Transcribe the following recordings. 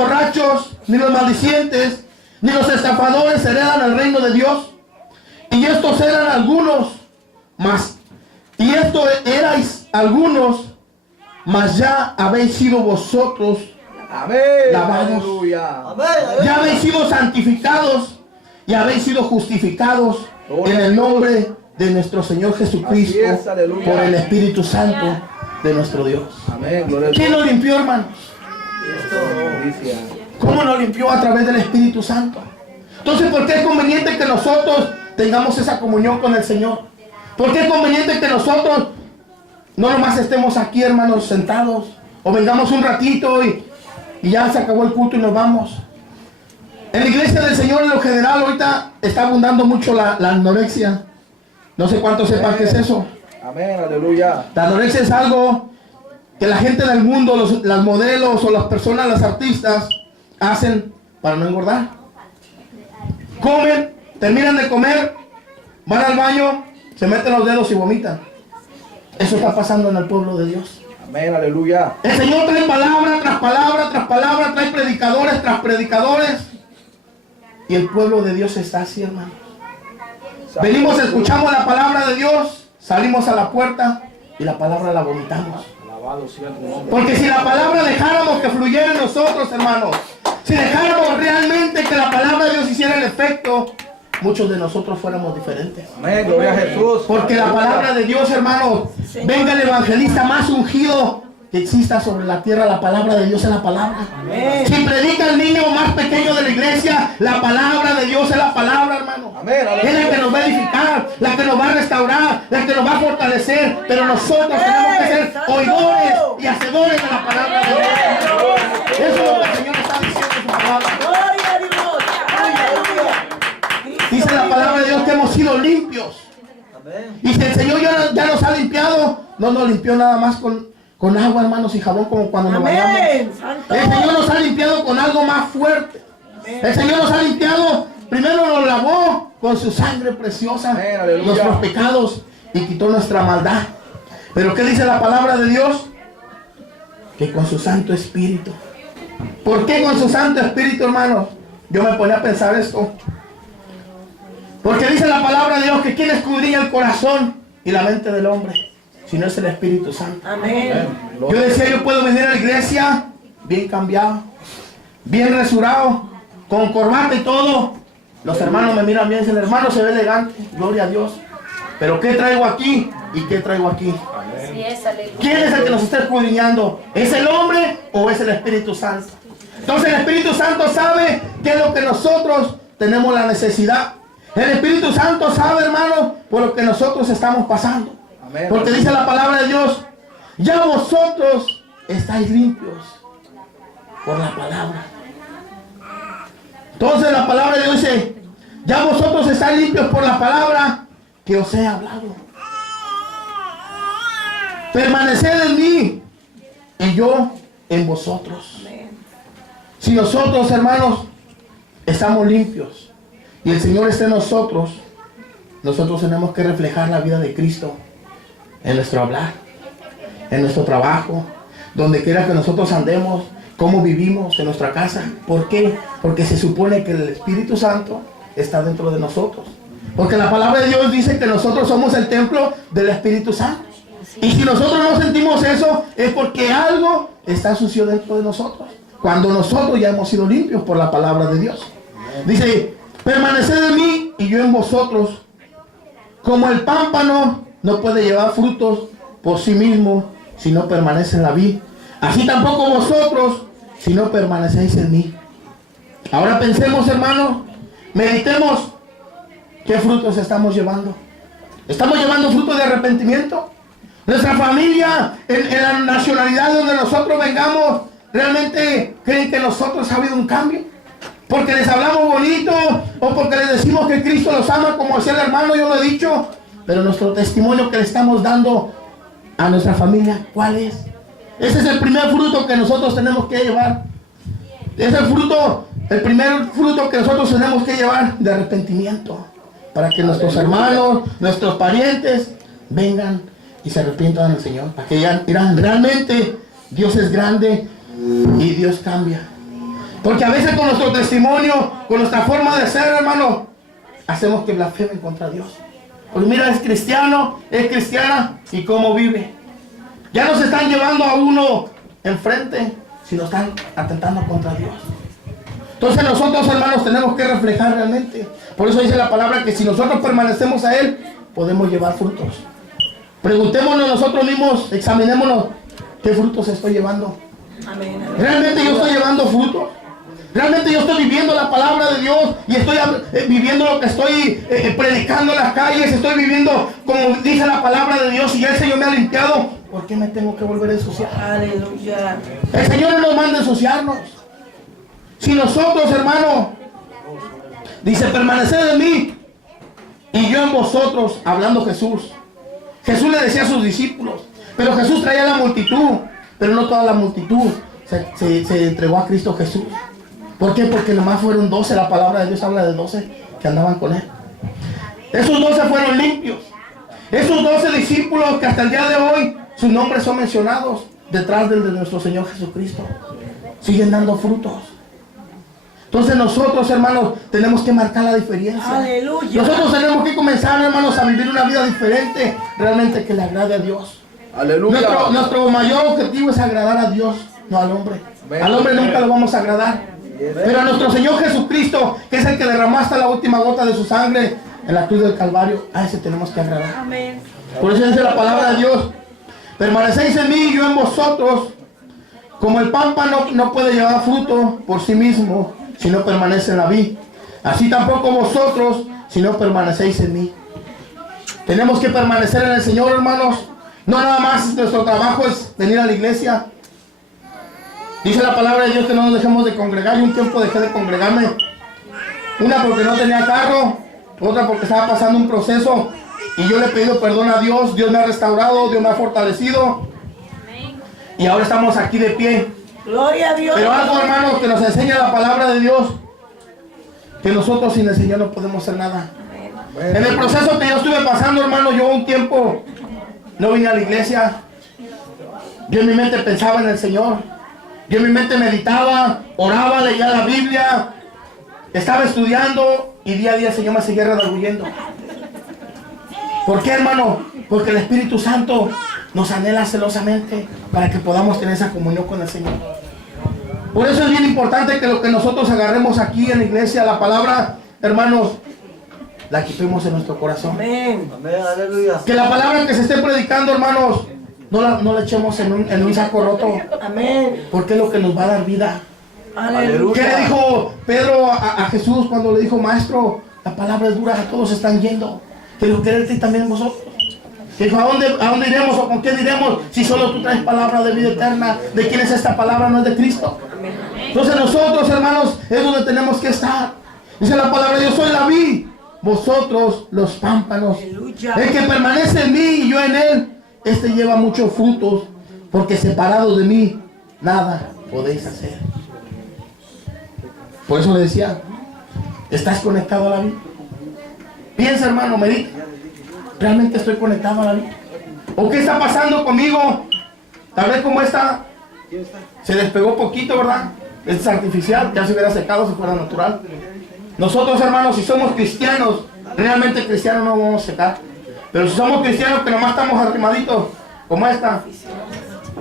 borrachos, ni los maldicientes, ni los estafadores heredan el reino de Dios. Y estos eran algunos, y esto erais algunos, mas ya habéis sido vosotros lavados. Ya habéis sido santificados y habéis sido justificados en el nombre de nuestro Señor Jesucristo, por el Espíritu Santo de nuestro Dios. ¿Quién nos limpió, hermanos? ¿Cómo nos limpió? A través del Espíritu Santo. Entonces, ¿por qué es conveniente que nosotros tengamos esa comunión con el Señor? ¿Por qué es conveniente que nosotros no nomás estemos aquí, hermanos, sentados, o vengamos un ratito y ya se acabó el culto y nos vamos? En la iglesia del Señor, en lo general, ahorita está abundando mucho la anorexia. No sé cuántos sepan qué es eso. Amén, aleluya. La anorexia es algo que la gente del mundo, las modelos o las personas, las artistas, hacen para no engordar. Comen, terminan de comer, van al baño, se meten los dedos y vomitan. Eso está pasando en el pueblo de Dios. Amén, aleluya. El Señor trae palabra tras palabra tras palabra, trae predicadores tras predicadores. Y el pueblo de Dios está así, hermano. Venimos, escuchamos la palabra de Dios, salimos a la puerta y la palabra la vomitamos. Porque si la palabra dejáramos que fluyera en nosotros, hermanos, si dejáramos realmente que la palabra de Dios hiciera el efecto, muchos de nosotros fuéramos diferentes. Amén, gloria a Jesús. Porque la palabra de Dios, hermanos, venga el evangelista más ungido que exista sobre la tierra. La palabra de Dios es la palabra. Amén. Si predica el niño más pequeño de la iglesia, la palabra de Dios es la palabra, hermano. Amén. Es la que nos va a edificar, la que nos va a restaurar, la que nos va a fortalecer. Pero nosotros tenemos que ser oidores y hacedores de la palabra de Dios. Eso es lo que el Señor está diciendo en su palabra. Dice la palabra de Dios que hemos sido limpios. Y si el Señor ya nos ha limpiado, no nos limpió nada más con agua, hermanos, y jabón, como cuando nos bañamos. El Señor nos ha limpiado con algo más fuerte. El Señor nos ha limpiado, primero nos lavó con su sangre preciosa, nuestros pecados, y quitó nuestra maldad. Pero ¿qué dice la palabra de Dios? Que con su Santo Espíritu. ¿Por qué con su Santo Espíritu, hermanos? Yo me ponía a pensar esto. Porque dice la palabra de Dios que quien escudriña el corazón y la mente del hombre, si no es el Espíritu Santo. Amén. Yo decía, yo puedo venir a la iglesia bien cambiado, bien resurado, con corbata y todo. Los hermanos me miran bien, dicen, el hermano se ve elegante, gloria a Dios. Pero ¿qué traigo aquí y qué traigo aquí? ¿Quién es el que nos está escudriñando? ¿Es el hombre o es el Espíritu Santo? Entonces el Espíritu Santo sabe qué es lo que nosotros tenemos la necesidad. El Espíritu Santo sabe, hermano, por lo que nosotros estamos pasando. Amén. Porque dice la palabra de Dios, ya vosotros estáis limpios por la palabra. Entonces la palabra de Dios dice, ya vosotros estáis limpios por la palabra que os he hablado. Permaneced en mí y yo en vosotros. Si nosotros, hermanos, estamos limpios y el Señor está en nosotros, nosotros tenemos que reflejar la vida de Cristo en nuestro hablar, en nuestro trabajo, donde quiera que nosotros andemos, cómo vivimos en nuestra casa. ¿Por qué? Porque se supone que el Espíritu Santo está dentro de nosotros. Porque la palabra de Dios dice que nosotros somos el templo del Espíritu Santo. Y si nosotros no sentimos eso, es porque algo está sucio dentro de nosotros. Cuando nosotros ya hemos sido limpios por la palabra de Dios. Dice, permaneced en mí y yo en vosotros. Como el pámpano no puede llevar frutos por sí mismo si no permanece en la vid, así tampoco vosotros si no permanecéis en mí. Ahora pensemos, hermanos, meditemos qué frutos estamos llevando. ¿Estamos llevando frutos de arrepentimiento? Nuestra familia, en la nacionalidad donde nosotros vengamos, ¿realmente creen que nosotros ha habido un cambio? Porque les hablamos bonito o porque les decimos que Cristo los ama, como decía el hermano, yo lo he dicho. Pero nuestro testimonio que le estamos dando a nuestra familia, ¿cuál es? Ese es el primer fruto que nosotros tenemos que llevar. Es el primer fruto que nosotros tenemos que llevar de arrepentimiento. Para que nuestros hermanos, nuestros parientes vengan y se arrepientan al Señor. Para que ya dirán, realmente Dios es grande y Dios cambia. Porque a veces con nuestro testimonio, con nuestra forma de ser, hermano, hacemos que blasfemen contra Dios. Pues mira, es cristiano, es cristiana, y cómo vive. Ya no se están llevando a uno enfrente, sino están atentando contra Dios. Entonces nosotros, hermanos, tenemos que reflejar realmente. Por eso dice la palabra que si nosotros permanecemos a Él, podemos llevar frutos. Preguntémonos nosotros mismos, examinémonos, ¿qué frutos estoy llevando? Amén. ¿Realmente yo estoy llevando frutos? ¿Realmente yo estoy viviendo la palabra de Dios y estoy viviendo lo que estoy predicando en las calles? Estoy viviendo como dice la palabra de Dios y ya el Señor me ha limpiado. ¿Por qué me tengo que volver a ensuciar? Aleluya. El Señor no nos manda a ensuciarnos. Si nosotros, hermano, dice, permaneced en mí y yo en vosotros, hablando Jesús. Jesús le decía a sus discípulos, pero Jesús traía a la multitud, pero no toda la multitud se entregó a Cristo Jesús. ¿Por qué? Porque nomás fueron 12, la palabra de Dios habla de 12 que andaban con Él. Esos 12 fueron limpios. Esos 12 discípulos que hasta el día de hoy sus nombres son mencionados detrás del de nuestro Señor Jesucristo. Siguen dando frutos. Entonces nosotros, hermanos, tenemos que marcar la diferencia. Aleluya. Nosotros tenemos que comenzar, hermanos, a vivir una vida diferente, realmente que le agrade a Dios. Aleluya. Nuestro mayor objetivo es agradar a Dios, no al hombre. Amén. Al hombre nunca lo vamos a agradar. Pero a nuestro Señor Jesucristo, que es el que derramó hasta la última gota de su sangre en la cruz del Calvario, a ese tenemos que agradar. Amén. Por eso dice la palabra de Dios, permanecéis en mí y yo en vosotros. Como el pámpano no puede llevar fruto por sí mismo si no permanece en la vid, así tampoco vosotros si no permanecéis en mí. Tenemos que permanecer en el Señor, hermanos. No nada más nuestro trabajo es venir a la iglesia. Dice la palabra de Dios que no nos dejemos de congregar. Yo un tiempo dejé de congregarme. Una porque no tenía carro, otra porque estaba pasando un proceso y yo le he pedido perdón a Dios. Dios me ha restaurado, Dios me ha fortalecido y ahora estamos aquí de pie. Gloria a Dios. Pero algo, hermanos, que nos enseña la palabra de Dios, que nosotros sin el Señor no podemos hacer nada. En el proceso que yo estuve pasando, hermano, yo un tiempo no vine a la iglesia. Yo en mi mente pensaba en el Señor. Yo en mi mente meditaba, oraba, leía la Biblia, estaba estudiando y día a día el Señor me seguía redarguyendo. ¿Por qué, hermano? Porque el Espíritu Santo nos anhela celosamente para que podamos tener esa comunión con el Señor. Por eso es bien importante que lo que nosotros agarremos aquí en la iglesia, la palabra, hermanos, la quitemos en nuestro corazón. Amén. Amén, aleluya. Que la palabra que se esté predicando, hermanos, no la echemos en un saco roto. Amén. Porque es lo que nos va a dar vida. Aleluya. ¿Qué le dijo Pedro a Jesús cuando le dijo, maestro, la palabra es dura, todos están yendo? Quiero quererte también vosotros. Dijo, ¿a dónde iremos o con qué diremos si solo tú traes palabra de vida eterna? ¿De quién es esta palabra? ¿No es de Cristo? Entonces nosotros, hermanos, es donde tenemos que estar. Dice la palabra, yo soy la vid, vosotros los pámpanos. Aleluya. El que permanece en mí y yo en él, este lleva muchos frutos, porque separados de mí, nada podéis hacer. Por eso le decía, ¿estás conectado a la vid? Piensa, hermano, medita. ¿Realmente estoy conectado a la vid? ¿O qué está pasando conmigo? Tal vez como esta se despegó poquito, ¿verdad? Este es artificial, ya se hubiera secado si fuera natural. Nosotros, hermanos, si somos cristianos, realmente cristianos no vamos a secar. Pero si somos cristianos que nomás estamos arrimaditos, como esta,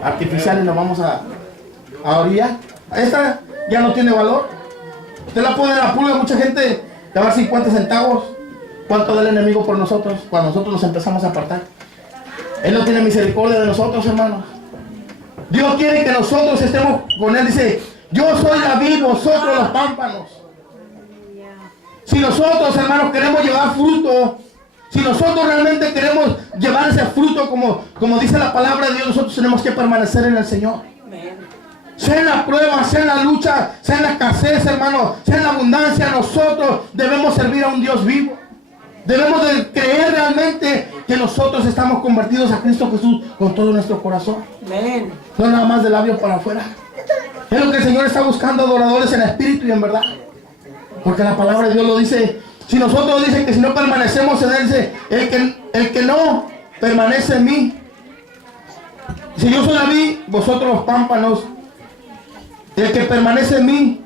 artificial, y nos vamos a orillar. Esta ya no tiene valor. Usted la pone en la pulga, mucha gente le va a 50 centavos. ¿Cuánto da el enemigo por nosotros cuando nosotros nos empezamos a apartar? Él no tiene misericordia de nosotros, hermanos. Dios quiere que nosotros estemos con Él. Dice, yo soy la vid, vosotros los pámpanos. Si nosotros, hermanos, queremos llevar fruto, si nosotros realmente queremos llevar ese fruto como dice la palabra de Dios, nosotros tenemos que permanecer en el Señor. Sea en la prueba, sea en la lucha, sea en la escasez, hermano, sea en la abundancia, nosotros debemos servir a un Dios vivo. Debemos de creer realmente que nosotros estamos convertidos a Cristo Jesús con todo nuestro corazón. Amén. No nada más de labios para afuera. Es lo que el Señor está buscando, adoradores en espíritu y en verdad. Porque la palabra de Dios lo dice. Si nosotros dicen que si no permanecemos en Él, dice, el que no permanece en mí. Si yo soy la vid, vosotros los pámpanos. El que permanece en mí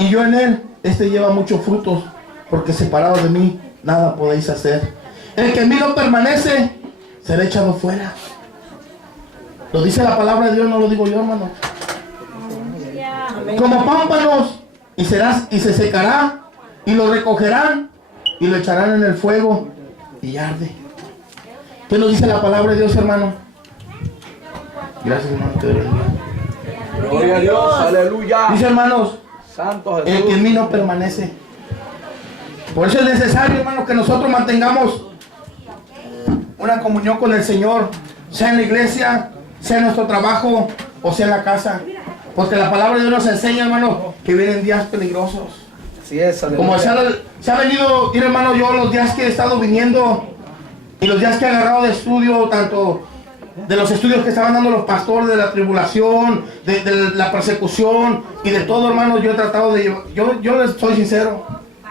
y yo en él, este lleva muchos frutos, porque separado de mí, nada podéis hacer. El que en mí no permanece, será echado fuera. Lo dice la palabra de Dios, no lo digo yo, hermano. Como pámpanos, y se secará, y lo recogerán, y lo echarán en el fuego, y arde. ¿Qué nos dice la palabra de Dios, hermano? Gracias, hermano. Gloria a Dios. Aleluya. Dice, hermanos, Santo el que en Jesús. mí no permanece. Por eso es necesario, hermanos, que nosotros mantengamos una comunión con el Señor, sea en la iglesia, sea en nuestro trabajo o sea en la casa. Porque la palabra de Dios nos enseña, hermano, que vienen días peligrosos. Así es, aleluya. Como se ha venido, ir, hermano, yo los días que he estado viniendo y los días que he agarrado de estudio, tanto de los estudios que estaban dando los pastores, de la tribulación, de la persecución y de todo, hermano, yo he tratado de llevar, yo les soy sincero.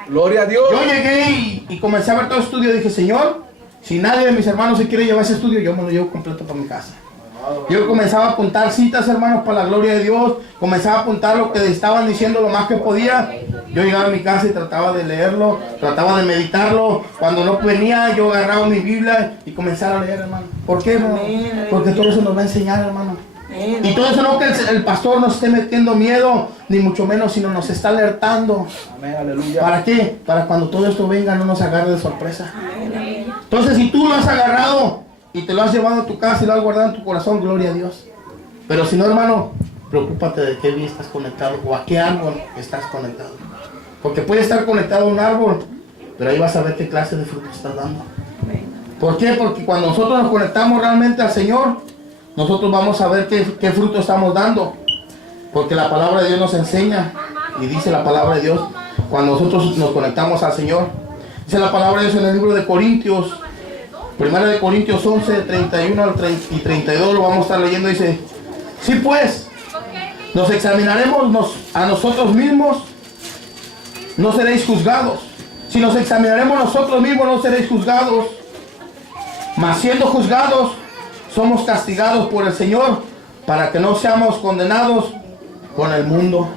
Gloria a Dios. Yo llegué y comencé a ver todo el estudio y dije, Señor, si nadie de mis hermanos se quiere llevar ese estudio, yo me lo llevo completo para mi casa. Yo comenzaba a apuntar citas, hermanos, para la gloria de Dios. Comenzaba a apuntar lo que estaban diciendo lo más que podía. Yo llegaba a mi casa y trataba de leerlo, trataba de meditarlo. Cuando no venía, yo agarraba mi Biblia y comenzaba a leer, hermano. ¿Por qué, hermano? Porque todo eso nos va a enseñar, hermano. Y todo eso no que el pastor nos esté metiendo miedo, ni mucho menos, sino nos está alertando. Amén, aleluya. ¿Para qué? Para cuando todo esto venga no nos agarre de sorpresa. Entonces, si tú lo has agarrado y te lo has llevado a tu casa y lo has guardado en tu corazón, gloria a Dios. Pero si no, hermano, preocúpate de qué vía estás conectado o a qué árbol estás conectado. Porque puede estar conectado a un árbol, pero ahí vas a ver qué clase de fruto estás dando. ¿Por qué? Porque cuando nosotros nos conectamos realmente al Señor, nosotros vamos a ver qué fruto estamos dando. Porque la palabra de Dios nos enseña, y dice la palabra de Dios, cuando nosotros nos conectamos al Señor. Dice la palabra de Dios en el libro de Corintios, Primera de Corintios 11, 31 al 32, lo vamos a estar leyendo, dice, sí pues, nos examinaremos a nosotros mismos, no seréis juzgados. Si nos examinaremos nosotros mismos, no seréis juzgados. Mas siendo juzgados, somos castigados por el Señor, para que no seamos condenados con el mundo.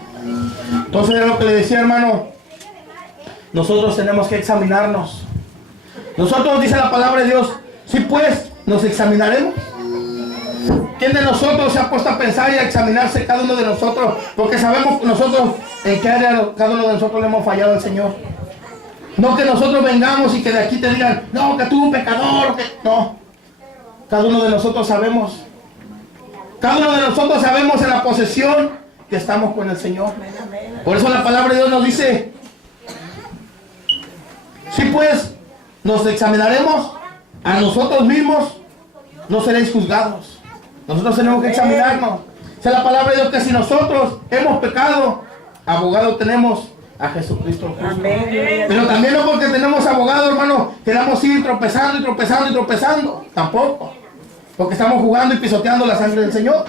Entonces es lo que le decía, hermano, nosotros tenemos que examinarnos. Nosotros, dice la palabra de Dios, sí pues, nos examinaremos. ¿Quién de nosotros se ha puesto a pensar y a examinarse cada uno de nosotros? Porque sabemos nosotros en qué área cada uno de nosotros le hemos fallado al Señor. No que nosotros vengamos y que de aquí te digan, no, que tú pecador, que... No. Cada uno de nosotros sabemos. Cada uno de nosotros sabemos en la posesión que estamos con el Señor. Por eso la palabra de Dios nos dice, sí pues, nos examinaremos a nosotros mismos, no seréis juzgados. Nosotros tenemos que examinarnos. Dice la palabra de Dios que si nosotros hemos pecado, abogado tenemos a Jesucristo. Pero también no porque tenemos abogado, hermano, queramos ir tropezando y tropezando y tropezando. Tampoco. Porque estamos jugando y pisoteando la sangre del Señor.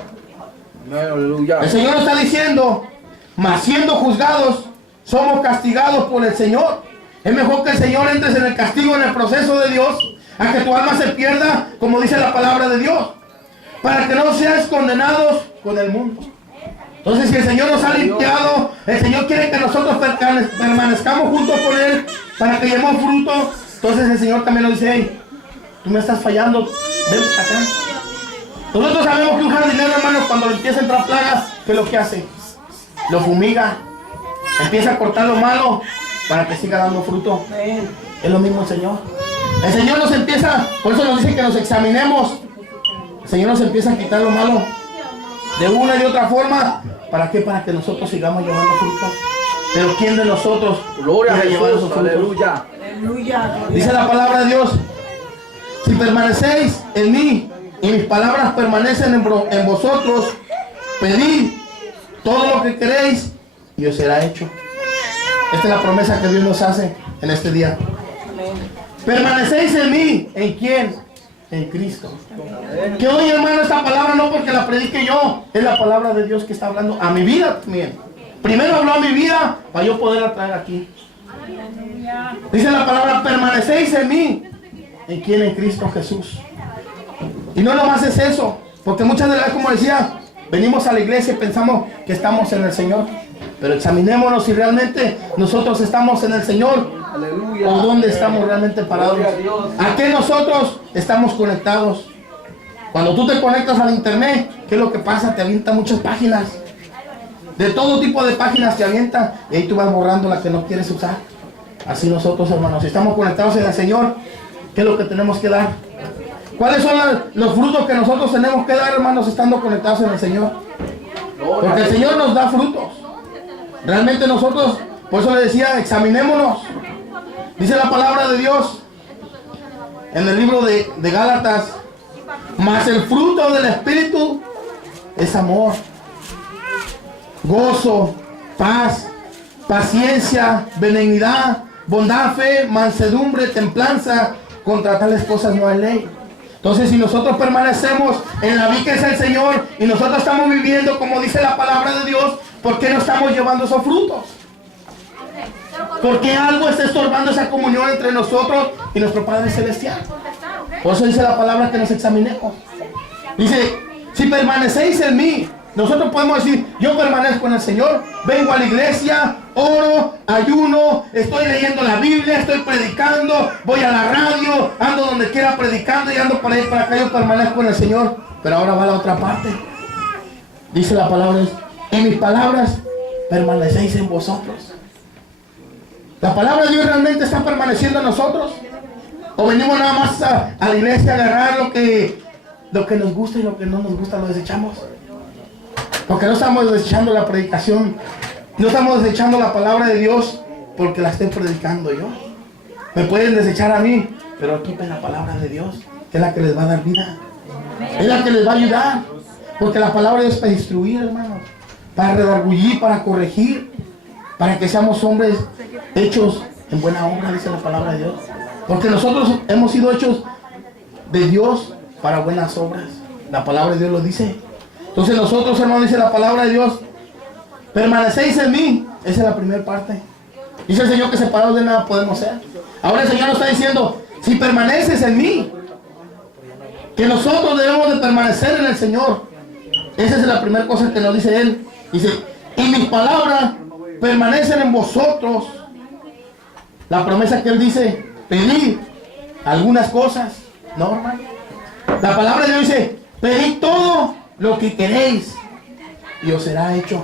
Amén, aleluya. El Señor nos está diciendo, mas siendo juzgados, somos castigados por el Señor. Es mejor que el Señor entres en el castigo, en el proceso de Dios, a que tu alma se pierda, como dice la palabra de Dios, para que no seas condenados con el mundo. Entonces, si el Señor nos ha limpiado, el Señor quiere que nosotros permanezcamos juntos con Él, para que llevemos fruto. Entonces el Señor también nos dice, hey, tú me estás fallando, ven acá. Nosotros sabemos que un jardinero, hermano, cuando le empieza a entrar plagas, ¿qué es lo que hace? Lo fumiga, empieza a cortar lo malo, para que siga dando fruto. Es lo mismo el Señor. El Señor nos empieza, por eso nos dice que nos examinemos. El Señor nos empieza a quitar lo malo de una y de otra forma. ¿Para qué? Para que nosotros sigamos llevando frutos. Pero ¿quién de nosotros Gloria a quiere llevar esos Jesús, frutos? aleluya. Dice la palabra de Dios, si permanecéis en mí y mis palabras permanecen en vosotros, pedid todo lo que queréis y os será hecho. Esta es la promesa que Dios nos hace en este día. Permanecéis en mí. ¿En quién? En Cristo. Que hoy, hermano, esta palabra no porque la predique yo, es la palabra de Dios que está hablando a mi vida también. Primero habló a mi vida para yo poderla traer aquí. Dice la palabra, permanecéis en mí. ¿En quién? En Cristo Jesús. Y no nomás es eso, porque muchas de las, como decía, venimos a la iglesia y pensamos que estamos en el Señor. Pero examinémonos si realmente nosotros estamos en el Señor Aleluya. o dónde estamos realmente parados. Gloria a Dios. ¿A qué nosotros estamos conectados? Cuando tú te conectas al internet, ¿qué es lo que pasa? Te avienta muchas páginas. De todo tipo de páginas te avienta y ahí tú vas borrando la que no quieres usar. Así nosotros, hermanos, si estamos conectados en el Señor, ¿qué es lo que tenemos que dar? ¿Cuáles son los frutos que nosotros tenemos que dar, hermanos, estando conectados en el Señor? Porque el Señor nos da frutos. Realmente nosotros, por eso le decía, examinémonos. Dice la palabra de Dios en el libro de Gálatas: mas el fruto del Espíritu es amor, gozo, paz, paciencia, benignidad, bondad, fe, mansedumbre, templanza. Contra tales cosas no hay ley. Entonces, si nosotros permanecemos en la vida que es el Señor y nosotros estamos viviendo como dice la palabra de Dios, ¿por qué no estamos llevando esos frutos? Porque algo está estorbando esa comunión entre nosotros y nuestro Padre Celestial. Por eso dice la palabra que nos examinemos. Dice, si permanecéis en mí, nosotros podemos decir, yo permanezco en el Señor, vengo a la iglesia, oro, ayuno, estoy leyendo la Biblia, estoy predicando, voy a la radio, ando donde quiera predicando y ando para ahí para acá, yo permanezco en el Señor. Pero ahora va la otra parte. Dice la palabra, en mis palabras permanecéis en vosotros. ¿La palabra de Dios realmente está permaneciendo en nosotros? ¿O venimos nada más a la iglesia a agarrar lo que nos gusta y lo que no nos gusta lo desechamos? Porque no estamos desechando la predicación, no estamos desechando la palabra de Dios porque la estoy predicando yo. Me pueden desechar a mí, pero toquen la palabra de Dios, que es la que les va a dar vida, es la que les va a ayudar. Porque la palabra de Dios es para instruir, hermanos, para redargullir, para corregir, para que seamos hombres hechos en buena obra, dice la palabra de Dios. Porque nosotros hemos sido hechos de Dios para buenas obras. La palabra de Dios lo dice. Entonces nosotros, hermanos, dice la palabra de Dios, permanecéis en mí. Esa es la primera parte. Dice el Señor que separados de nada podemos ser. Ahora el Señor nos está diciendo, si permaneces en mí, que nosotros debemos de permanecer en el Señor. Esa es la primera cosa que nos dice Él. Dice, y mis palabras permanecen en vosotros. La promesa que Él dice, pedid algunas cosas. No, hermano. La palabra de Dios dice, pedid todo lo que queréis y os será hecho.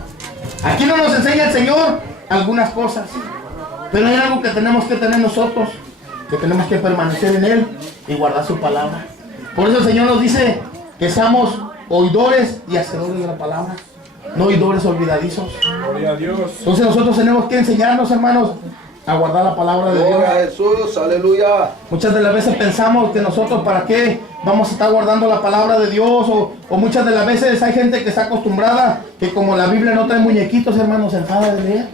Aquí no nos enseña el Señor algunas cosas, pero hay algo que tenemos que tener nosotros, que tenemos que permanecer en Él y guardar su palabra. Por eso el Señor nos dice que seamos oidores y hacedores de la palabra, no oidores olvidadizos. Gloria a Dios. Entonces nosotros tenemos que enseñarnos, hermanos, a guardar la palabra de Dios. Gloria a Jesús, aleluya. Muchas de las veces pensamos que nosotros para qué vamos a estar guardando la palabra de Dios, o muchas de las veces hay gente que está acostumbrada que como la Biblia no trae muñequitos, hermanos, se enfada de leer.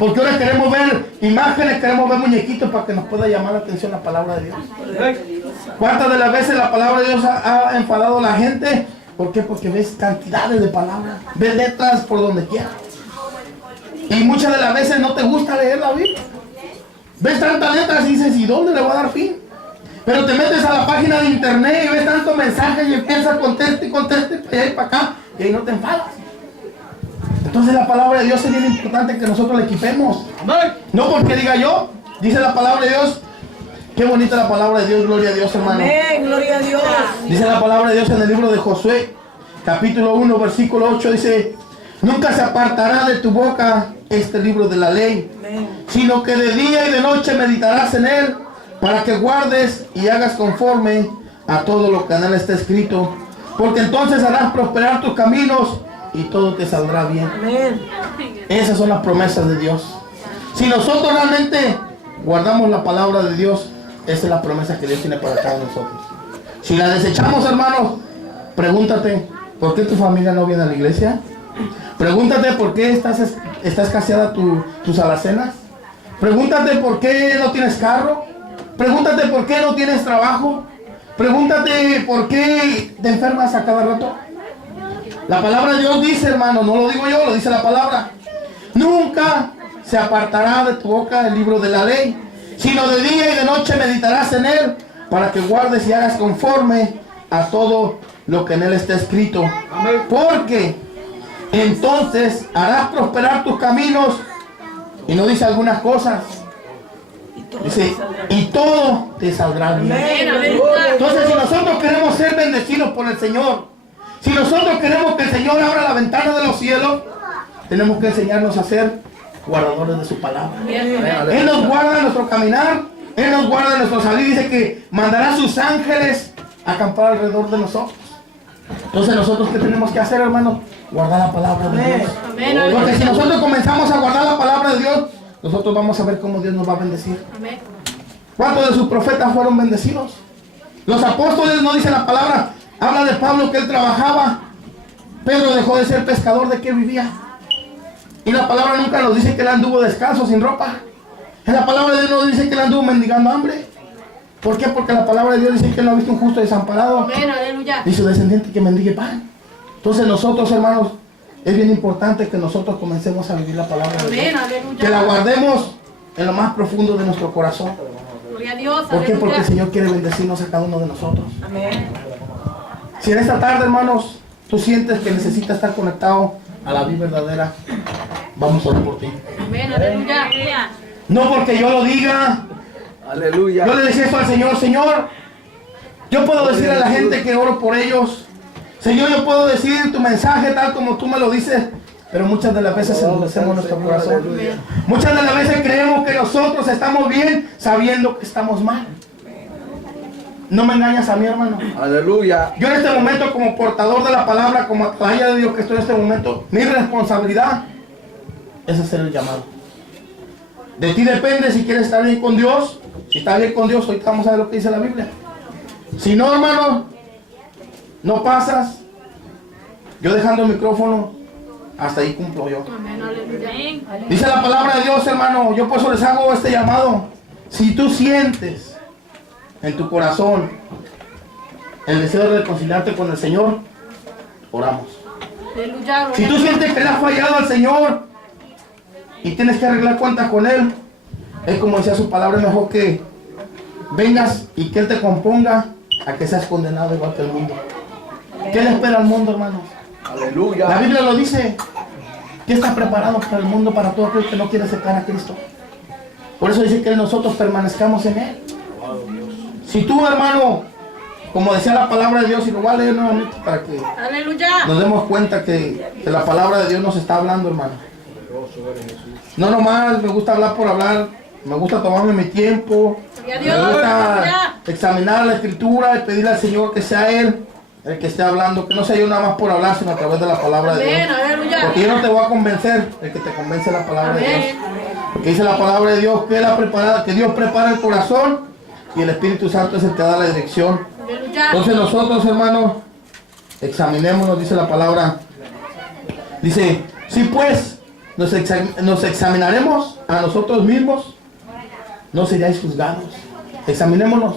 Porque ahora queremos ver imágenes, queremos ver muñequitos para que nos pueda llamar la atención la palabra de Dios. ¿Cuántas de las veces la palabra de Dios ha enfadado a la gente? ¿Por qué? Porque ves cantidades de palabras, ves letras por donde quiera. Y muchas de las veces no te gusta leer la Biblia. Ves tantas letras y dices, ¿y dónde le voy a dar fin? Pero te metes a la página de internet y ves tantos mensajes y empiezas a contestar para allá y para acá, y ahí no te enfadas. Entonces la palabra de Dios es bien importante que nosotros la equipemos. No porque diga yo, dice la palabra de Dios. Qué bonita la palabra de Dios, gloria a Dios, hermano. Amén, gloria a Dios. Dice la palabra de Dios en el libro de Josué, capítulo 1, versículo 8, dice, nunca se apartará de tu boca este libro de la ley, sino que de día y de noche meditarás en él, para que guardes y hagas conforme a todo lo que en él está escrito, porque entonces harás prosperar tus caminos y todo te saldrá bien. Amén. Esas son las promesas de Dios. Si nosotros realmente guardamos la palabra de Dios, esa es la promesa que Dios tiene para cada nosotros. Si la desechamos, hermanos, pregúntate, ¿por qué tu familia no viene a la iglesia? Pregúntate por qué estás escaseada tus alacenas. Pregúntate por qué no tienes carro. Pregúntate por qué no tienes trabajo. Pregúntate por qué te enfermas a cada rato. La palabra de Dios dice, hermano, no lo digo yo, lo dice la palabra. Nunca se apartará de tu boca el libro de la ley, sino de día y de noche meditarás en él, para que guardes y hagas conforme a todo lo que en él está escrito. Porque entonces harás prosperar tus caminos. Y no dice algunas cosas. Dice, y todo te saldrá bien. Entonces, si nosotros queremos ser bendecidos por el Señor, si nosotros queremos que el Señor abra la ventana de los cielos, tenemos que enseñarnos a ser guardadores de su palabra. Él nos guarda en nuestro caminar, Él nos guarda en nuestro salir. Dice que mandará a sus ángeles a acampar alrededor de nosotros. Entonces, nosotros, ¿qué tenemos que hacer, hermanos? Guardar la palabra de Dios. Porque si nosotros comenzamos a guardar la palabra de Dios, nosotros vamos a ver cómo Dios nos va a bendecir. ¿Cuántos de sus profetas fueron bendecidos? Los apóstoles, no dice la palabra, habla de Pablo que él trabajaba. Pedro dejó de ser pescador, ¿de qué vivía? Y la palabra nunca nos dice que él anduvo descalzo, sin ropa. En la palabra de Dios nos dice que él anduvo mendigando hambre. ¿Por qué? Porque la palabra de Dios dice que él no ha visto un justo desamparado y su descendiente que mendigue pan. Entonces nosotros, hermanos, es bien importante que nosotros comencemos a vivir la palabra de Dios. Que la guardemos en lo más profundo de nuestro corazón. Gloria a Dios. ¿Por qué? Porque el Señor quiere bendecirnos a cada uno de nosotros. Si en esta tarde, hermanos, tú sientes que necesitas estar conectado a la vida verdadera, vamos a orar por ti. Amén, aleluya. No porque yo lo diga. Aleluya. Yo le decía esto al Señor, Señor, yo puedo decir a la gente que oro por ellos. Señor, yo puedo decir tu mensaje tal como tú me lo dices, pero muchas de las veces endurecemos nuestro corazón. Muchas de las veces creemos que nosotros estamos bien sabiendo que estamos mal. No me engañas a mí, hermano. Aleluya. Yo en este momento, como portador de la palabra, como atalaya de Dios que estoy en este momento, mi responsabilidad es hacer el llamado. De ti depende si quieres estar bien con Dios. Si estás bien con Dios, ahorita vamos a ver lo que dice la Biblia. Si no, hermano, no pasas. Yo dejando el micrófono, hasta ahí cumplo yo. Amén, aleluya. Dice la palabra de Dios, hermano. Yo por eso les hago este llamado. Si tú sientes en tu corazón el deseo de reconciliarte con el Señor, oramos. Aleluya. Si tú sientes que le has fallado al Señor y tienes que arreglar cuentas con Él, es como decía su palabra, es mejor que vengas y que Él te componga a que seas condenado igual que el mundo. ¿Qué le espera al mundo, hermanos? Aleluya. La Biblia lo dice, que está preparado para el mundo, para todo aquel que no quiere aceptar a Cristo. Por eso dice que nosotros permanezcamos en Él. Si tú, hermano, como decía la palabra de Dios, y lo voy a leer nuevamente para que Aleluya. nos demos cuenta que la palabra de Dios nos está hablando, hermano. No nomás me gusta hablar por hablar, me gusta tomarme mi tiempo, Gloria a me Dios. gusta Aleluya. examinar la escritura y pedirle al Señor que sea Él el que esté hablando, que no sea yo nada más por hablar, sino a través de la palabra de Amén, Dios. aleluya. Porque yo no te voy a convencer, el que te convence es la palabra de Dios. Amén. Porque dice la palabra de Dios que Él ha preparado, que Dios prepara el corazón y el Espíritu Santo es el que da la dirección. Aleluya. Entonces nosotros, hermanos, examinémonos, dice la palabra. Dice, si pues nos examinaremos a nosotros mismos, no seríais juzgados. Examinémonos.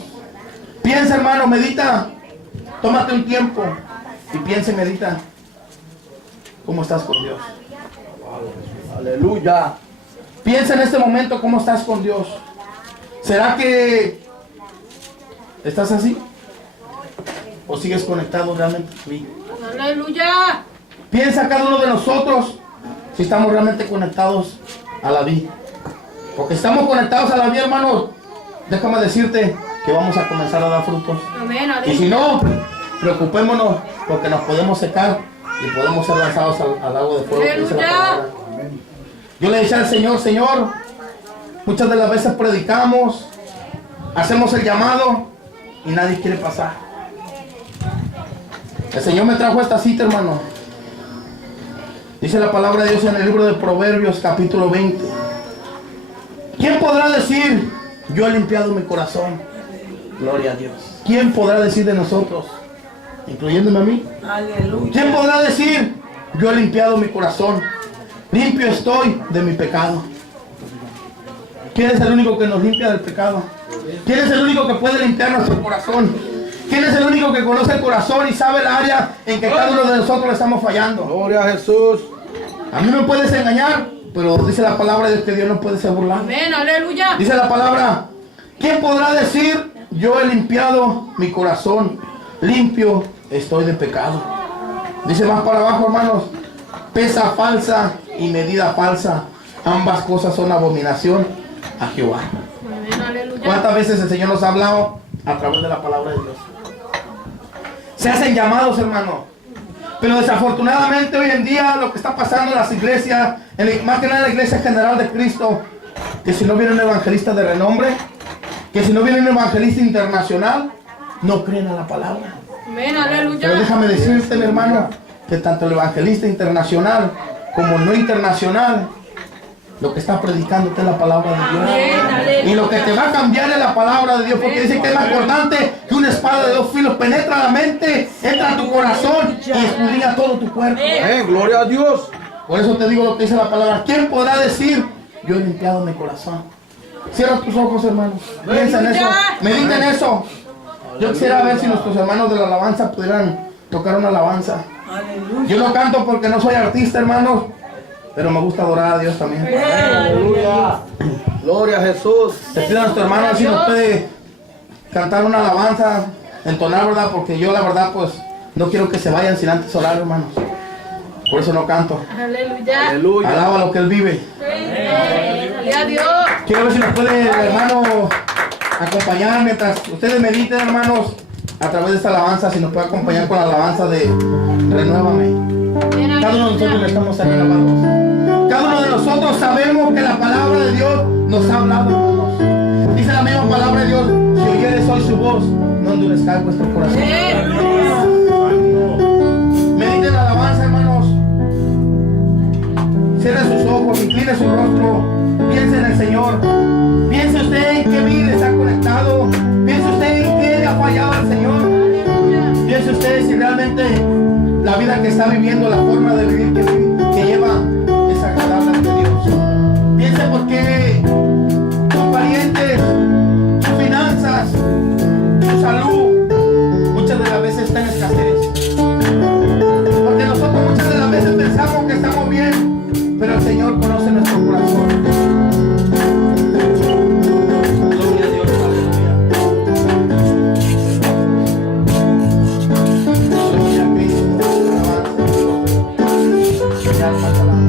Piensa, hermano, medita. Tómate un tiempo y piensa y medita. ¿Cómo estás con Dios? Aleluya. Piensa en este momento cómo estás con Dios. ¿Será que estás así? ¿O sigues conectado realmente a mí? Aleluya. Piensa cada uno de nosotros si estamos realmente conectados a la vida. Porque estamos conectados a la vida, hermanos. Déjame decirte que vamos a comenzar a dar frutos. Amén, Y si aleluya. no, preocupémonos porque nos podemos secar y podemos ser lanzados al lago de fuego. Que dice la palabra. Yo le decía al Señor, Señor, muchas de las veces predicamos, hacemos el llamado y nadie quiere pasar. El Señor me trajo esta cita, hermano. Dice la palabra de Dios en el libro de Proverbios, capítulo 20. ¿Quién podrá decir, yo he limpiado mi corazón? Gloria a Dios. ¿Quién podrá decir de nosotros, incluyéndome a mí? Aleluya. ¿Quién podrá decir, yo he limpiado mi corazón? Limpio estoy de mi pecado. ¿Quién es el único que nos limpia del pecado? ¿Quién es el único que puede limpiar nuestro corazón? ¿Quién es el único que conoce el corazón y sabe el área en que cada uno de nosotros le estamos fallando? Gloria a Jesús. A mí me puedes engañar, pero dice la palabra de Dios que Dios no puede ser burlado. Amén, aleluya. Dice la palabra, ¿quién podrá decir, yo he limpiado mi corazón, limpio estoy de pecado? Dice más para abajo, hermanos, pesa falsa y medida falsa, ambas cosas son abominación a Jehová. Amén, aleluya. ¿Cuántas veces el Señor nos ha hablado a través de la palabra de Dios? Se hacen llamados, hermano. Pero desafortunadamente hoy en día lo que está pasando en las iglesias, más que nada en la iglesia general de Cristo, que si no viene un evangelista de renombre, que si no viene un evangelista internacional, no creen a la palabra. Amén, aleluya. Pero déjame decirte, mi hermano, que tanto el evangelista internacional como el no internacional, lo que está predicando es la palabra de Dios. Amén, Y lo que te va a cambiar es la palabra de Dios, porque dice que es más cortante que una espada de 2 filos, penetra la mente, entra a tu corazón y escudriña todo tu cuerpo. Amén. Gloria a Dios. Por eso te digo lo que dice la palabra. ¿Quién podrá decir, yo he limpiado mi corazón? Cierra tus ojos, hermanos. Piensa en eso. Medita en eso. Yo quisiera ver si nuestros hermanos de la alabanza pudieran tocar una alabanza. Yo no canto porque no soy artista, hermanos, pero me gusta adorar a Dios también. Aleluya. Gloria a Jesús. Te pido a nuestro hermano si nos puede cantar una alabanza, entonar, ¿verdad? Porque yo la verdad pues no quiero que se vayan sin antes orar, hermanos. Por eso no canto. Aleluya. Aleluya. Alaba lo que Él vive. Gloria a Dios. Quiero ver si nos puede el hermano acompañar mientras ustedes mediten, hermanos, a través de esta alabanza, si nos puede acompañar con la alabanza de Renuévame. Cada uno de nosotros estamos aquí alabados. Cada uno de nosotros sabemos que la palabra de Dios nos ha hablado, hermanos. Dice la misma palabra de Dios, si oyeres hoy su voz, no endurezcáis vuestro corazón. Mediten la alabanza, hermanos. Cierre sus ojos, incline su rostro, piense en el Señor. Piense usted en qué vida está conectado. Piense usted en qué le ha fallado al Señor. Piense usted si realmente la vida que está viviendo, la forma de vivir que lleva, es agradable ante Dios. Piense por qué sus parientes, sus finanzas, su salud, muchas de las veces está en escasez. Porque nosotros muchas de las veces pensamos que estamos bien, pero el Señor conoce nuestro corazón. Gloria a Dios, aleluya. Gloria a Cristo, alabanza a Dios. Mi alma te alaba.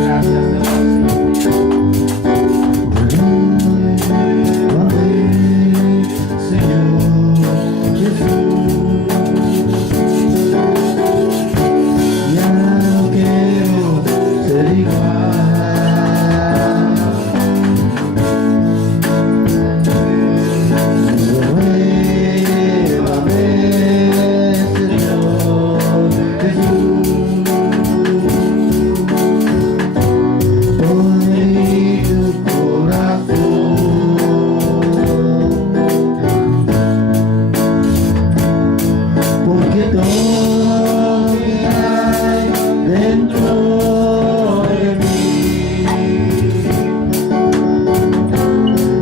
Gracias, Porque todo que hay dentro de mí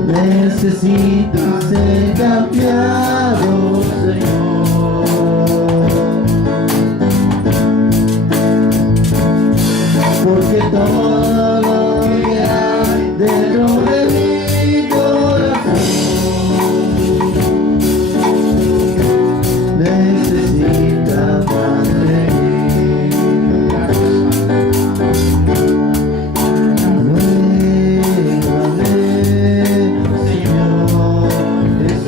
necesita ser cambiado, Señor. Porque todo lo que hay dentro de mi corazón necesita más de mí. Muévame, Señor Jesús.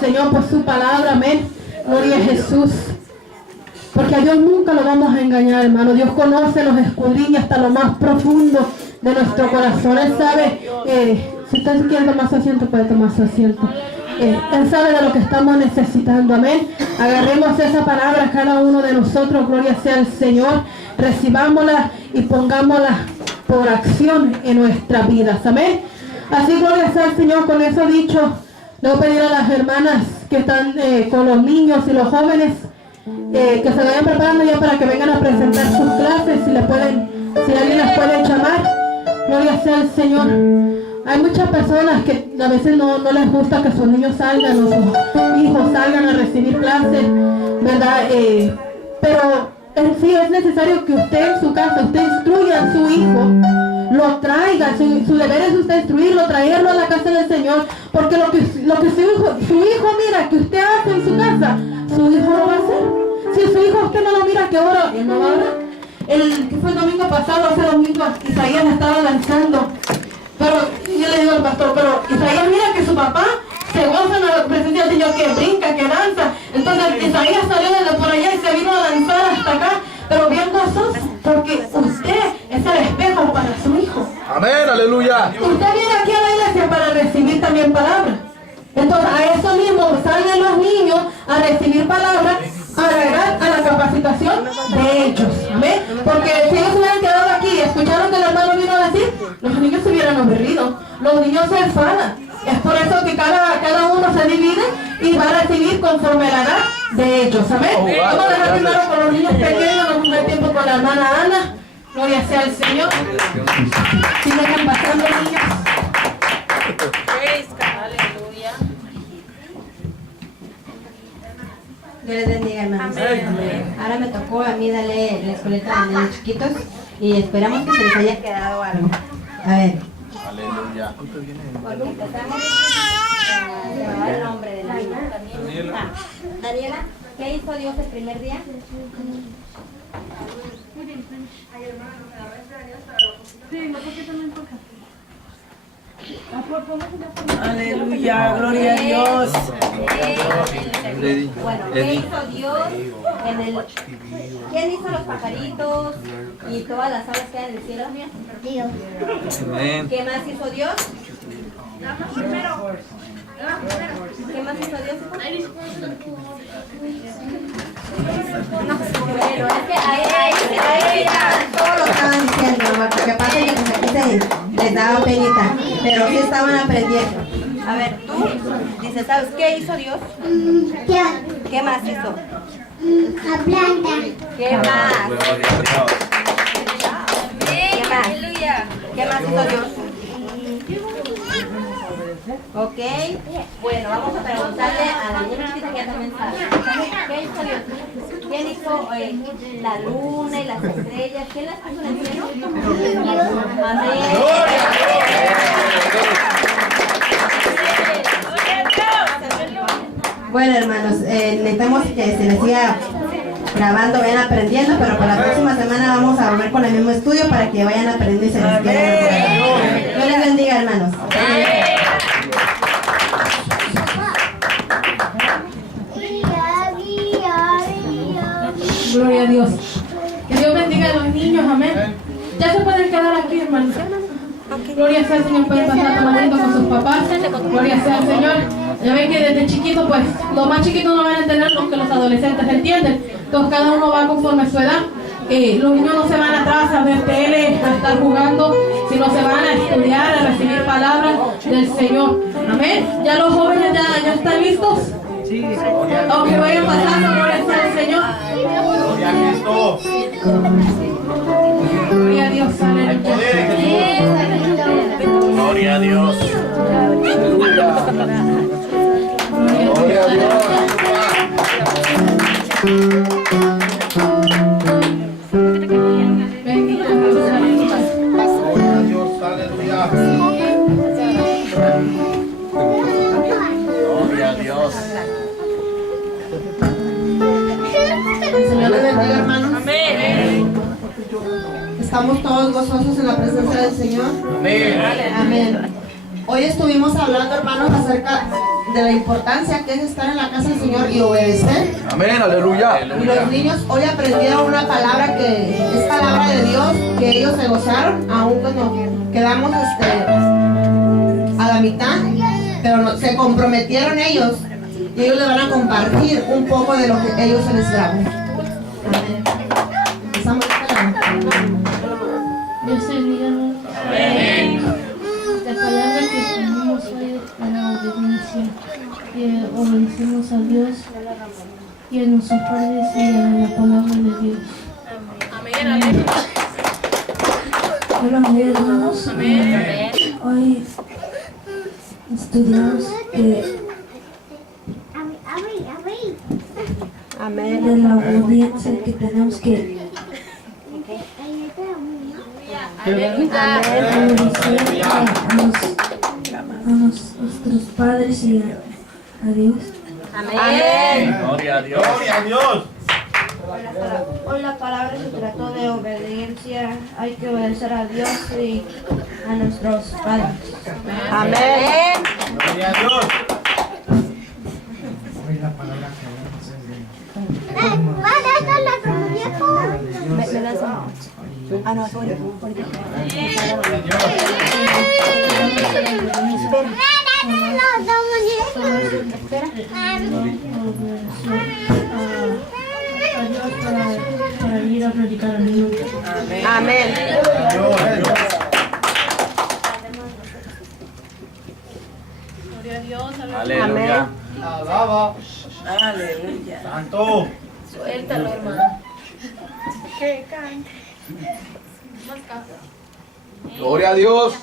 Señor, por su palabra, amén. Gloria a Jesús. Porque a Dios nunca lo vamos a engañar, hermano. Dios conoce, nos escudriña hasta lo más profundo de nuestro corazón. Él sabe, si usted quiere tomar su asiento, puede tomar su asiento. Él sabe de lo que estamos necesitando, amén. Agarremos esa palabra cada uno de nosotros, gloria sea al Señor. Recibámosla y pongámosla por acción en nuestras vidas, amén. Así, gloria sea al Señor. Con eso dicho, le voy a pedir a las hermanas que están con los niños y los jóvenes que se vayan preparando ya para que vengan a presentar sus clases, si alguien las puede llamar. Gloria sea al Señor. Hay muchas personas que a veces no les gusta que sus niños salgan o sus hijos salgan a recibir clases, ¿verdad? Pero sí es necesario que usted en su casa, usted instruya a su hijo, lo traiga, su deber es usted instruirlo, traerlo a la casa del Señor, porque lo que su hijo mira que usted hace en su casa, su hijo lo va a hacer. Si su hijo usted no lo mira que ora, él no va a orar. Que fue el domingo pasado, hace domingo, Isaías estaba danzando, pero yo le digo al pastor, pero Isaías mira que su papá se goza en la presencia del Señor, que brinca, que danza. Entonces Isaías salió desde por allá y se vino a danzar hasta acá, pero bien gozoso, porque usted es el espejo para su hijo. Amén, aleluya. Usted viene aquí a la iglesia para recibir también palabra. Entonces a eso mismo salgan los niños a recibir palabra, a agregar a la capacitación de ellos. Amén. Porque si ellos se hubieran quedado aquí y escucharon que el hermano vino a decir, los niños se hubieran aburrido, los niños se enfadan. Es por eso que cada uno se divide y va a recibir conforme a la edad de ellos. Amén. Vamos a dejar primero con los niños pequeños, vamos a dar tiempo con la hermana Ana. Gloria sea al Señor. Si dejan pasando niños. Aleluya. Dios les bendiga, hermanos. Ahora me tocó a mí darle la escoleta a los niños chiquitos y esperamos que se les haya quedado algo. A ver. Aleluya. Porque empezamos el nombre de la niña. Daniela, ¿qué hizo Dios el primer día? Aleluya, gloria a Dios. Bueno, ¿qué hizo Dios en el... ¿Quién hizo los pajaritos y todas las aves que hay en el cielo? Dios. ¿Qué más hizo Dios? ¿Qué más hizo Dios? Bueno, es que ahí todos lo estaban diciendo, mamá, porque pasa que aquí les daba penita, pero sí estaban aprendiendo. A ver, tú dices, ¿sabes qué hizo Dios? ¿Qué más hizo? La planta. ¿Qué más? ¿Qué más? ¿Qué más hizo Dios? Ok, bueno, vamos a preguntarle a la niña chiquita que ya también sabe. ¿Qué hizo Dios? ¿Quién hizo la luna y las estrellas? ¿Quién las puso en el cielo? Amén. Bueno, hermanos, necesitamos que se les siga grabando, vayan aprendiendo, pero para la próxima semana vamos a volver con el mismo estudio para que vayan aprendiendo y se les quede grabado. Dios les bendiga, hermanos. Gloria a Dios. Que Dios bendiga a los niños, amén. Ya se pueden quedar aquí, hermanos. Gloria sea al Señor, pueden pasar un momento con sus papás. Gloria sea al Señor. Ya ven que desde chiquito, pues, los más chiquitos no van a entender lo que los adolescentes entienden. Entonces cada uno va conforme a su edad. Los niños no se van atrás a ver tele, a estar jugando, sino se van a estudiar, a recibir palabras del Señor. Amén. Ya los jóvenes ya están listos. Aunque vayan pasando, gloria sea al Señor. Gloria a Cristo. Gloria a Dios, aleluya. Gloria a Dios. Gloria a Dios. Bendito Dios, aleluya. Gloria a Dios, aleluya. Gloria a Dios. El Señor les bendiga, hermanos. Estamos todos gozosos en la presencia del Señor. Amén. Amén. Hoy estuvimos hablando, hermanos, acerca de la importancia que es estar en la casa del Señor y obedecer. Amén, aleluya. Y los niños hoy aprendieron una palabra que es palabra de Dios, que ellos se gozaron, aún cuando quedamos a la mitad, pero se comprometieron ellos y ellos les van a compartir un poco de lo que ellos se les grabó. Amén. Empezamos Dios te bendiga. Amén. La palabra que tenemos hoy es para obediencia. Que obedecemos a Dios y a nuestros padres y a la palabra de Dios. Amén. Hola, hermanos. Amén. Hoy estudiamos de la obediencia que tenemos que obedecer a nuestros padres y a Dios. Amén. Gloria a Dios. Gloria a Dios. Hoy la palabra se trató de obediencia. Hay que obedecer a Dios y a nuestros padres. Amén. Gloria a Dios. Hoy la palabra que vamos a ver. A Dios para ir a predicar al mundo. Amén. Gloria a Dios. Aleluya. Alaba. Aleluya. Santo. Suéltalo, hermano. Gloria a Dios.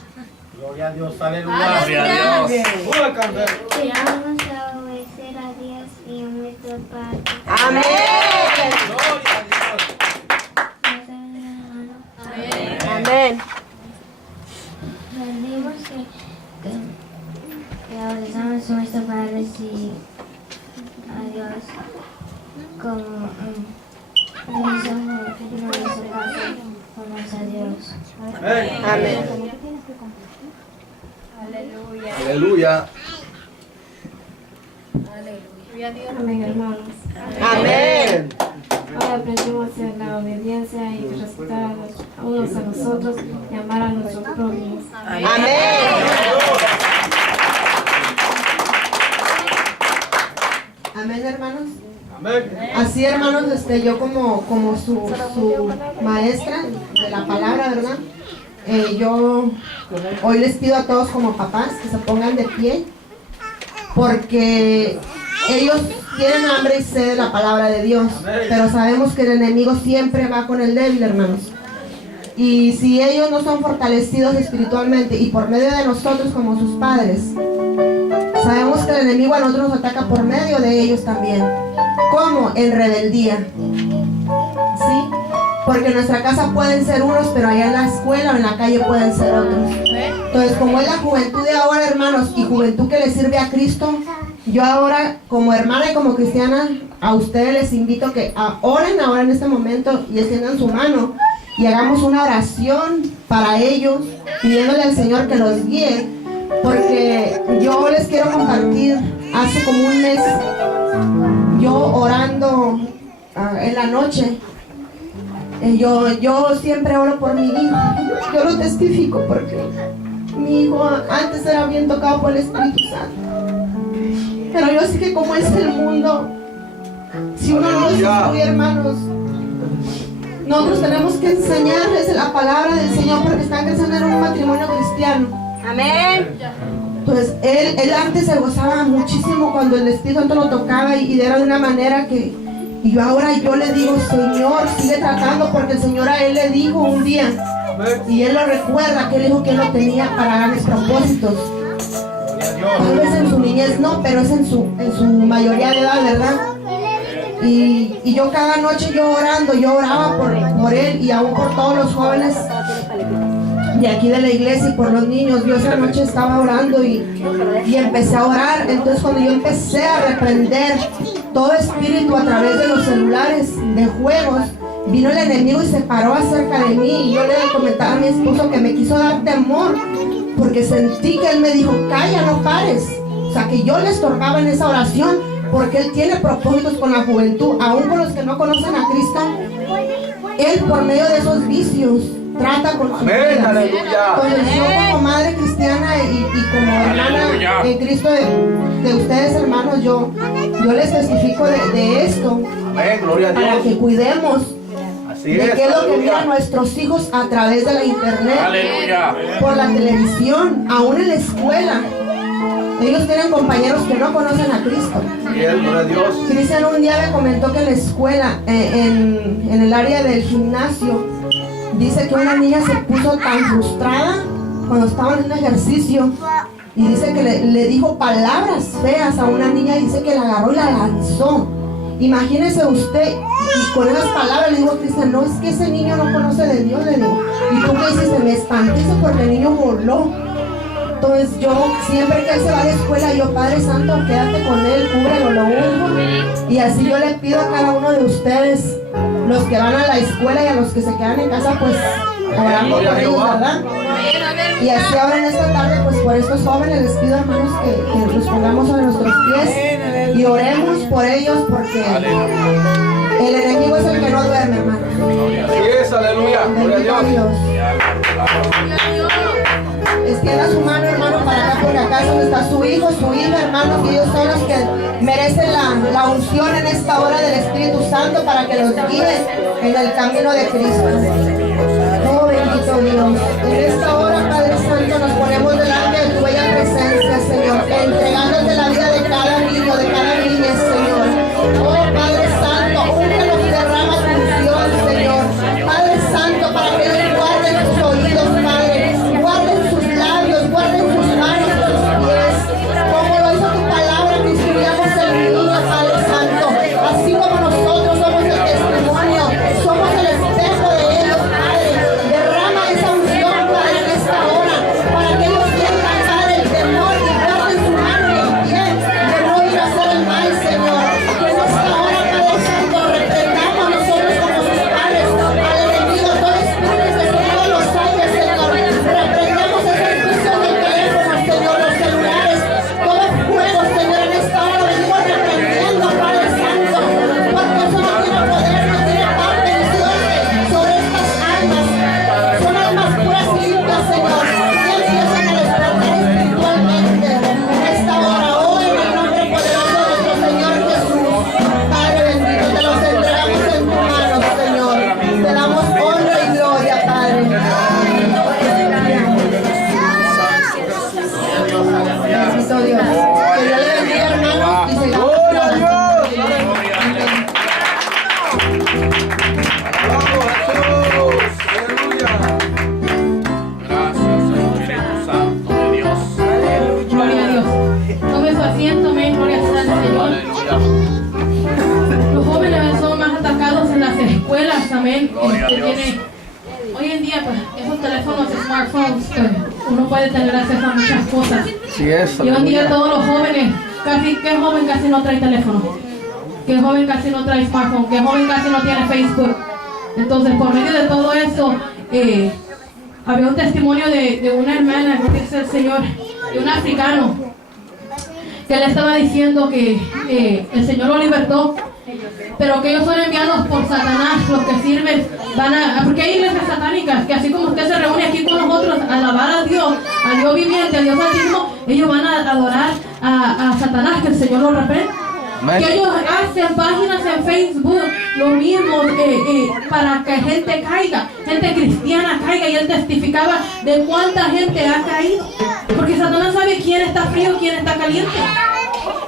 Gloria a Dios, aleluya. Gloria a Dios. Que vamos a obedecer a Dios y a nuestros padres. Amén. Gloria a Dios. Amén. Pedimos que obedezcamos a nuestros como realizamos nuestro caso con los Dios. Amén. Aleluya. Amén, hermanos. Amén. Ahora aprendimos en la obediencia y respetar a unos a nosotros y amar a nuestros prójimos. Amén. Amén, hermanos. Amén. Así, hermanos, yo como su maestra de la palabra, ¿verdad? Yo hoy les pido a todos como papás que se pongan de pie, porque ellos tienen hambre y sed de la palabra de Dios, pero sabemos que el enemigo siempre va con el débil, hermanos. Y si ellos no son fortalecidos espiritualmente y por medio de nosotros como sus padres, sabemos que el enemigo a nosotros nos ataca por medio de ellos también. ¿Cómo? En rebeldía. ¿Sí? Porque en nuestra casa pueden ser unos, pero allá en la escuela o en la calle pueden ser otros. Entonces, como es la juventud de ahora, hermanos, y juventud que le sirve a Cristo, yo ahora, como hermana y como cristiana, a ustedes les invito que oren ahora en este momento y extiendan su mano y hagamos una oración para ellos, pidiéndole al Señor que los guíe, porque yo les quiero compartir, hace como un mes, yo orando en la noche, yo siempre oro por mi hijo, yo lo testifico porque mi hijo antes era bien tocado por el Espíritu Santo, pero yo sé que como es el mundo, si uno no los instruye, hermanos, nosotros tenemos que enseñarles la palabra del Señor porque están creciendo en un matrimonio cristiano. Amén. Pues él antes se gozaba muchísimo cuando el Espíritu Santo lo tocaba y era de una manera que, y yo ahora le digo, Señor, sigue tratando, porque el Señor a él le dijo un día, y él lo recuerda, que él dijo que él lo tenía para grandes propósitos. Tal vez en su niñez no, pero es en su mayoría de edad, ¿verdad? Y yo cada noche yo oraba por él y aún por todos los jóvenes de aquí de la iglesia y por los niños. Yo esa noche estaba orando y empecé a orar. Entonces cuando yo empecé a reprender todo espíritu a través de los celulares de juegos, vino el enemigo y se paró acerca de mí, y yo le comentaba a mi esposo que me quiso dar temor porque sentí que él me dijo, calla, no pares. O sea, que yo le estorbaba en esa oración, porque él tiene propósitos con la juventud, aún con los que no conocen a Cristo. Él, por medio de esos vicios, trata con su vida. Entonces yo como madre cristiana y como hermana en Cristo de ustedes, hermanos, yo les testifico de esto. Amén, gloria a Dios. Para que cuidemos Así de es, qué es lo que aleluya. miran nuestros hijos a través de la internet, Aleluya. por la televisión, aún en la escuela. Ellos tienen compañeros que no conocen a Cristo. Así es, gloria a Dios. Cristian un día me comentó que en la escuela, en el área del gimnasio, dice que una niña se puso tan frustrada cuando estaba en un ejercicio, y dice que le dijo palabras feas a una niña, y dice que la agarró y la lanzó. Imagínese usted, y con esas palabras le digo a Cristian, no, es que ese niño no conoce de Dios, le digo. Y tú me dices, me espanté porque el niño voló. Entonces yo, siempre que él se va a la escuela, yo, Padre Santo, quédate con él, cúbrelo, lo unjo. Y así yo le pido a cada uno de ustedes, los que van a la escuela y a los que se quedan en casa, pues orando por ellos, ¿verdad? Y así ahora en esta tarde, pues por estos jóvenes les pido, hermanos, que nos pongamos a nuestros pies y oremos por ellos, porque el enemigo es el que no duerme, hermanos. Así es, aleluya. Gloria a Bendito Dios. Dios. Extienda su mano, hermano, para acá, porque acá es donde está su hijo, su hija, hermanos, y ellos son los que merecen la unción en esta hora del Espíritu Santo para que los guíe en el camino de Cristo. Oh, bendito Dios. En esta hora, Padre Santo, nos ponemos delante de tu bella presencia, Señor, entregándote la vida de cada niño, de cada niña, Señor. Oh, Padre Santo, úngelos y derrama tu unción, Señor. Padre Santo, para que ellos guarden sus oídos, Padre, guarden sus labios, guarden sus manos, sus pies, como lo hizo tu palabra, que instruyamos el niño, Padre Santo, así como nosotros somos el testimonio, somos el espejo de ellos, Padre. Derrama esa unción, Padre, en esta hora, para que ellos sientan, Padre, el temor, y guarden su mano amén. Hoy en día, pues, esos teléfonos, smartphones, pues, uno puede tener acceso a muchas cosas. Así es. Y hoy en día aleluya. todos los jóvenes, ¿qué joven casi no trae teléfono? ¿Qué joven casi no trae smartphone? ¿Qué joven casi no tiene Facebook? Entonces, por medio de todo eso, había un testimonio de una hermana, que es el Señor, de un africano, que le estaba diciendo que el Señor lo libertó, pero que ellos son enviados por Satanás, los que sirven, porque hay iglesias satánicas, que así como usted se reúne aquí con nosotros a alabar a Dios viviente, a Dios altísimo, ellos van a adorar a Satanás, que el Señor lo reprenda. Amén. Que ellos hacen páginas en Facebook, lo mismo, para que gente caiga, gente cristiana caiga, y él testificaba de cuánta gente ha caído, porque Satanás sabe quién está frío, quién está caliente.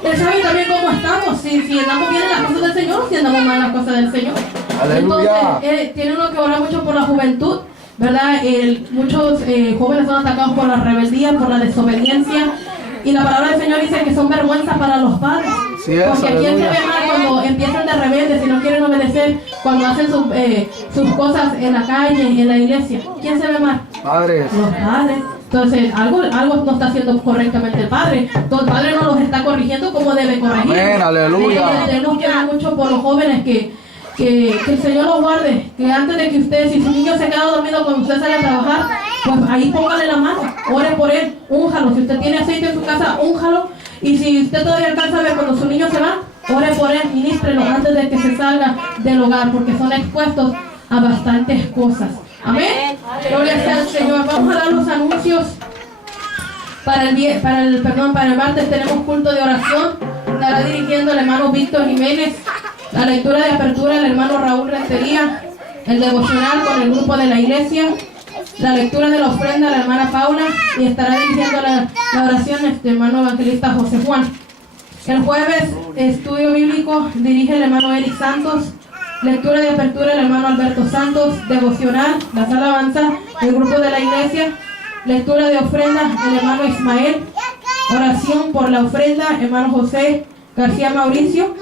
Él sabe también cómo estamos, si andamos bien en las cosas del Señor o si andamos mal en las cosas del Señor. Aleluya. Entonces, tiene uno que orar mucho por la juventud, ¿verdad? Muchos jóvenes son atacados por la rebeldía, por la desobediencia, y la palabra del Señor dice que son vergüenza para los padres. Sí es, Porque quién se aleluya. ve mal cuando empiezan de rebeldes y no quieren obedecer, cuando hacen sus cosas en la calle, en la iglesia. ¿Quién se ve mal? Padres. Los padres. Entonces, algo no está haciendo correctamente el padre. Entonces, el padre no los está corrigiendo como debe corregir. Amén, aleluya. Tenemos que orar mucho por los jóvenes que el Señor los guarde. Que antes de que usted, si su niño se queda dormido cuando usted sale a trabajar, pues ahí póngale la mano, ore por él, únjalo. Si usted tiene aceite en su casa, únjalo. Y si usted todavía alcanza a ver cuando su niño se va, ore por él, ministrelo antes de que se salga del hogar, porque son expuestos a bastantes cosas. Amén. Gloria sea al Señor. Vamos a dar los anuncios. Para el martes tenemos culto de oración. Estará dirigiendo el hermano Víctor Jiménez. La lectura de apertura el hermano Raúl Rentería. El devocional con el grupo de la iglesia. La lectura de la ofrenda la hermana Paula. Y estará dirigiendo la oración el hermano evangelista José Juan. El jueves, estudio bíblico, dirige el hermano Eric Santos. Lectura de apertura el hermano Alberto Santos. Devocional, las alabanzas, el grupo de la iglesia. Lectura de ofrenda el hermano Ismael. Oración por la ofrenda hermano José García Mauricio.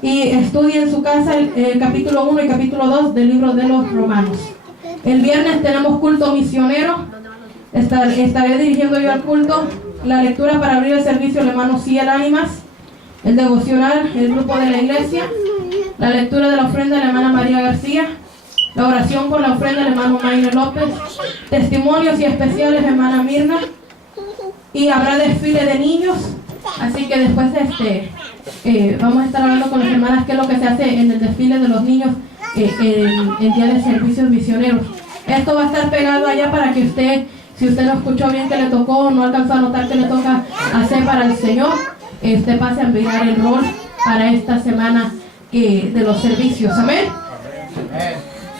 Y estudia en su casa el capítulo 1 y capítulo 2 del libro de los Romanos. El viernes tenemos culto misionero. Estaré dirigiendo yo al culto. La lectura para abrir el servicio el hermano Ciel Ánimas. El devocional el grupo de la iglesia. La lectura de la ofrenda de la hermana María García. La oración por la ofrenda del hermano Mayne López. Testimonios y especiales hermana Mirna. Y habrá desfile de niños. Así que después vamos a estar hablando con las hermanas qué es lo que se hace en el desfile de los niños el día de servicios misioneros. Esto va a estar pegado allá para que usted, si usted no escuchó bien que le tocó, no alcanzó a notar que le toca hacer para el Señor, usted pase a mirar el rol para esta semana de los servicios. Amén.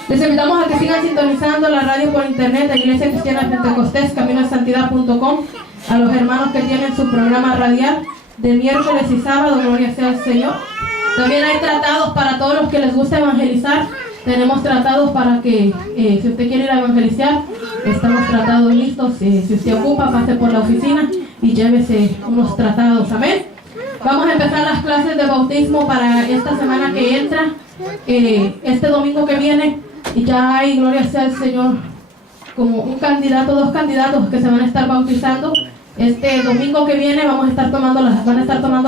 Les invitamos a que sigan sintonizando la radio por internet de Iglesia Cristiana Pentecostés, CaminoDeSantidad.com, a los hermanos que tienen su programa radial de miércoles y sábado, gloria sea al Señor. También hay tratados para todos los que les gusta evangelizar. Tenemos tratados para que, si usted quiere ir a evangelizar, estamos tratados listos. Si usted ocupa, pase por la oficina y llévese unos tratados. Amén. Vamos a empezar las clases de bautismo para esta semana que entra. Este domingo que viene, y ya hay, gloria sea al Señor, como un candidato, 2 candidatos que se van a estar bautizando. Este domingo que viene van a estar tomando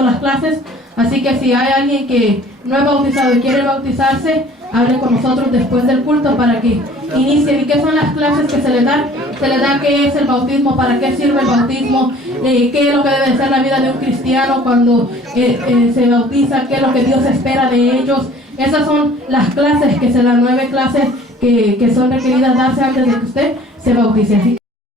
las clases. Así que si hay alguien que no es bautizado y quiere bautizarse, hable con nosotros después del culto para que inicien. ¿Y qué son las clases que se les dan? Se les da qué es el bautismo, para qué sirve el bautismo, qué es lo que debe ser la vida de un cristiano cuando se bautiza, qué es lo que Dios espera de ellos. Esas son las clases que se dan, 9 clases que son requeridas darse antes de que usted se bautice. Así